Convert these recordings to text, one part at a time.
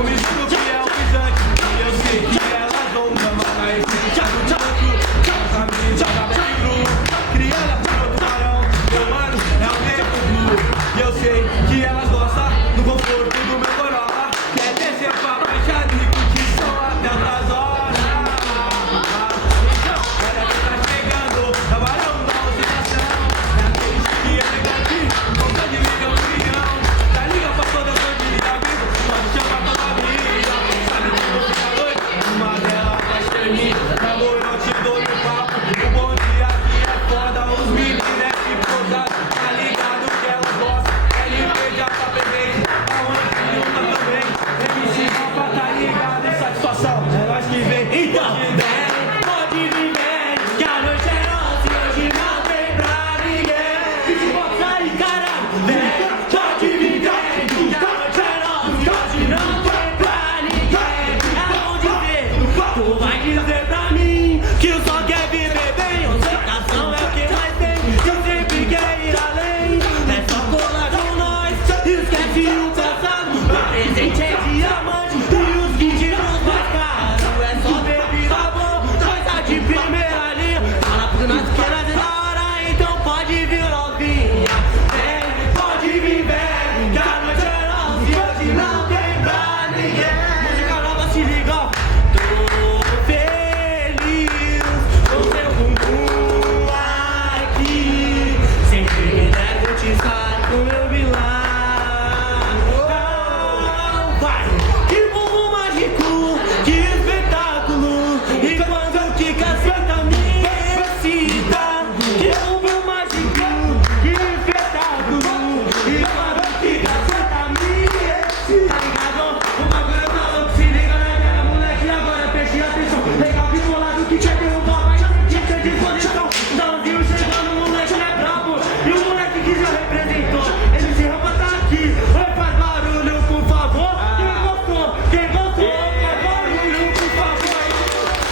Comigo que é o pisante, e eu sei que elas vão amar esse pra mim que eu só quer viver bem. Ostentação é o que mais tem, eu sempre quero ir além. É só colar com nós, esquece o passado. O presente é diamante e os kits nos mais caros. É só bebida boa, coisa de primeira linha. Fala pro nós que era de da hora, então pode vir novinha. Vem, pode vir, vem, que a noite é nossa e hoje não tem pra ninguém. Música nova, se liga, ó. Tô feliz com seu bumbum aqui. Sempre me nego te estar com meu vilão. Vai, que bumbum mágico, que espetáculo. E quando quica, senta, me excita. Que bumbum mágico, que espetáculo. E quando quica, senta, me excita. O bagulho tá louco, se liga na ideia, moleque. Agora preste atenção. Legal que bolado que quer derrubar, mas que tem disposição. Dãozinho chegando, moleque não é brabo. E o moleque que já representou, ele se rampa tá aqui. Oi, faz barulho, por favor. Quem gostou, faz barulho, por favor.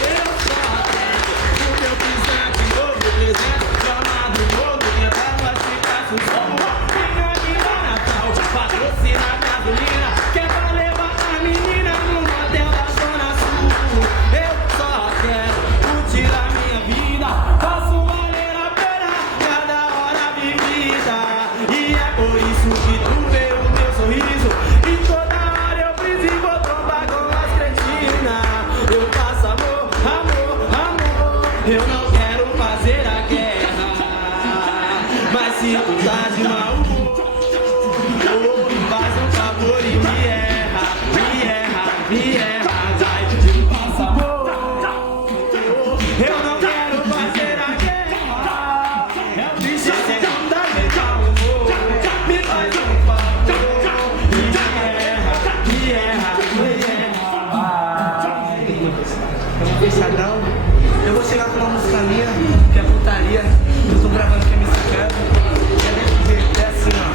Eu só quero o meu presente novo, presente chamado novo. Tenta nós ficar sossego. Minha mina Natal, patrocina a gasolina. Quer pra levar a menina no motel da Zona Sul. Eu só quero curtir a minha vida. Faço valer a pena cada hora vivida. E é por isso que tu vê o meu sorriso. E toda hora eu briso e vou trombar com as cretinas. Eu faço amor, amor, amor. Eu não quero fazer a guerra, mas se tu tá de mau humor, faz um favor e me erra, me erra, me erra. Vai, eu faço amor. Eu não quero fazer a guerra. É o bicho que não dá legal humor. Me faz um favor e me erra, me erra, me erra. Fechadão, eu vou chegar com uma música minha, que é putaria. Eu tô gravando com a MC Kevin. E é desse jeito, é assim, ó.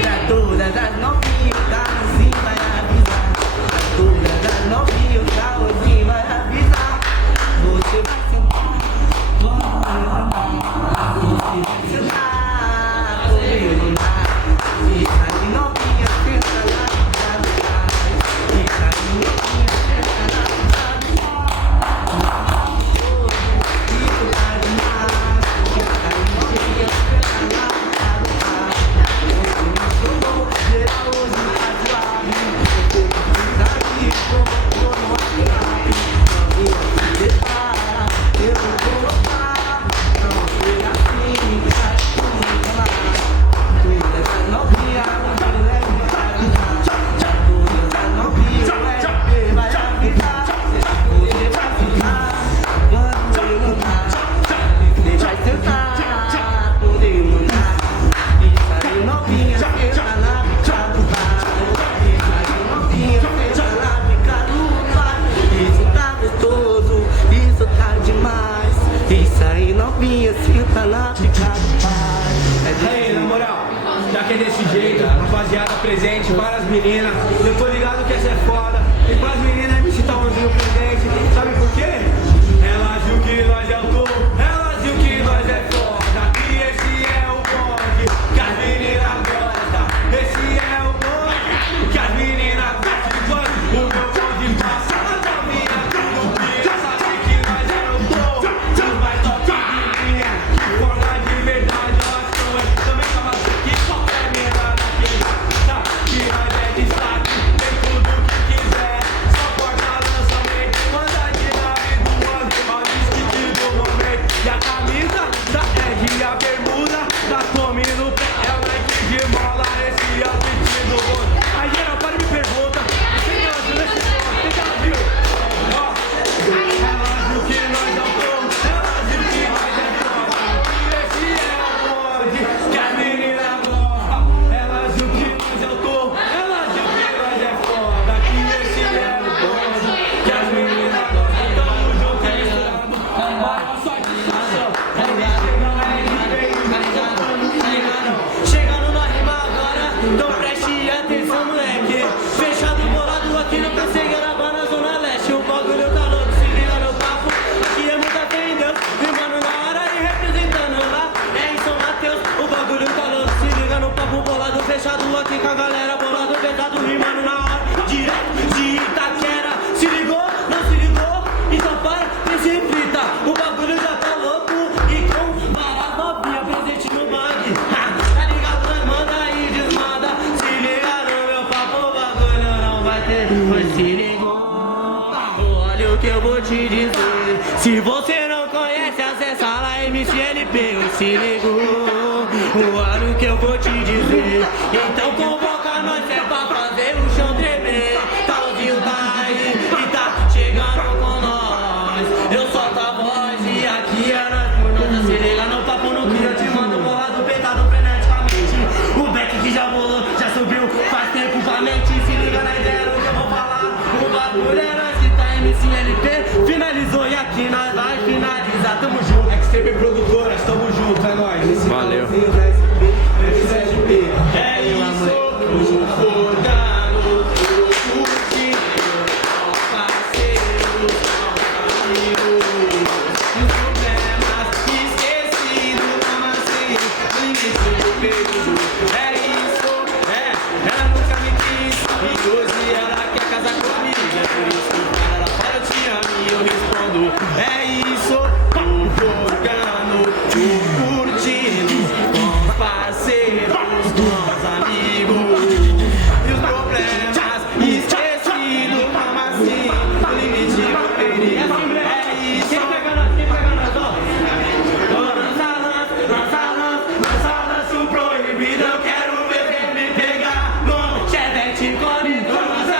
Pra todas as novinhas, o Carlzinho vai avisar. Pra todas as novinhas, o Carlzinho vai avisar. Você vai sentar, você vai sentar comigo lá. Fica de novinha, senta lá de trás. Fica de novinha, senta lá de trás. Isso tá demais. Fica de novinha, senta lá de trás. Você me chamou, geral hoje tá suave. Eu tô com aqui, provocou no WhatsApp. Novinha, se prepara, eu vou colocar. Não foi assim, cara, tu lá. Tu leva novinha, tu leva para cá. Tu leva novinha, vai apitar. Você vai ficar, quando mandar. Você vai sentar, poder mandar. Isso aí novinha, senta lá, fica do bar. Isso aí novinha, senta lá, fica do bar. Isso tá gostoso, isso tá demais. Isso aí novinha, senta lá, fica do bar. Aí, na moral, já que é desse jeito, rapaziada presente, várias meninas, eu tô ligado que essa é foda. E para as meninas, MC Tãozinho presente, sabe por quê? Elas viu que nós é o topo, elas viu que nós é foda. E esse é o bonde que as meninas gostam. Esse é o bonde que as meninas gostam. Quando o meu bonde passa, a minha não pira. Sabe que nós é o topo, os mais top de linha. Que forma de verdade, nós também fala que qualquer menina daqui tá. Que nós é destaque. eu vou te dizer. Se você não conhece, acessa lá MCLP, eu se ligou. Olha o que eu vou te dizer. Então convoca nós, é pra fazer o chão tremer. Talzinho tá aí e tá chegando com nós. Eu solto a voz e aqui é nós por nós. Se liga no papo no que eu te mando bolado, peitado freneticamente. O back que já rolou, já subiu faz tempo pra mente. Se liga na ideia do que eu vou falar. O bagulho é nós que tá MCLP. Finalizou e aqui nós vai finalizar. Tamo junto. XTP Produtoras, tamo junto, é nóis. Valeu. É isso, o organo, o curtido, parceiros, amigos, os problemas esquecidos, como assim, limite do beijo. É isso, ela nunca me quis e hoje ela quer casar comigo. É por isso que quando ela fala eu te amo e eu respondo. É isso, o organo, o curtido, com parceiros, bons amigos e os problemas esquecidos, como assim, o limite eu perdi. É isso. Quem pega nós, ó. Lança lança o proibido, eu quero ver quem me pegar no Chevette comigo. Lança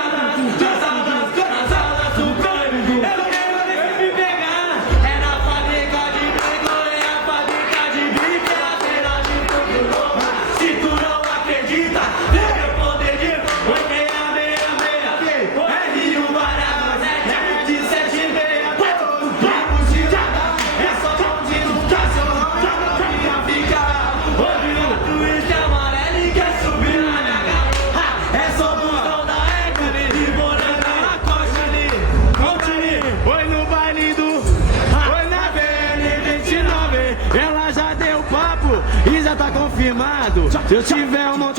o proibido, eu quero ver quem me pegar. É na fábrica de brigo, é a fábrica de bico, é a cena de fogo. Se tu não acredita, vê meu poder de oi tem a 66, R1 Barado, 776. Vamos tirar, é só bandido, cachorrão, e a novinha fica ouvindo twist amarelo e quer subir na minha garota. É só busão da Econe e morando na costa ali. Oi no baile do, oi na VN29. Ela já deu papo e já tá confirmado. Se eu tiver uma